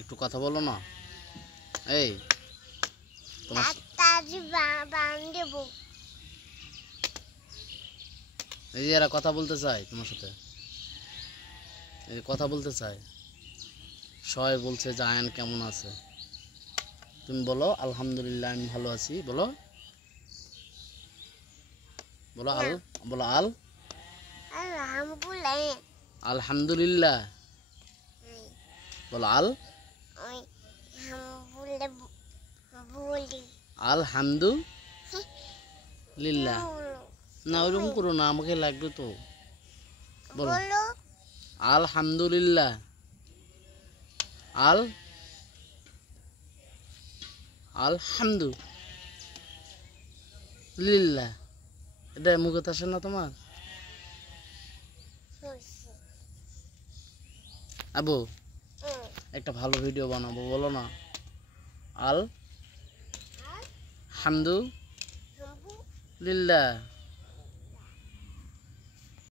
একটু কথা বলো না। এই তোমার এই যে এরা কথা বলতে চায় তোমার সাথে, এই কথা বলতে চায়। সবাই বলছে যে আয়ান কেমন আছে, তুমি বলো আলহামদুলিল্লাহ আমি ভালো আছি। বলো বলো আল বলো আল আলহামদুলিল্লাহ। বলো আল আলহামদুলিল্লাহ। না ওইরকম করো না, আমাকে লাগবে তো। বলো আলহামদুলিল্লাহ। আলহামদুলিল্লাহ। এটা মুখে আসে না তোমার? আবু একটা ভালো ভিডিও বানাবো, বলো না আলহামদুলিল্লাহ।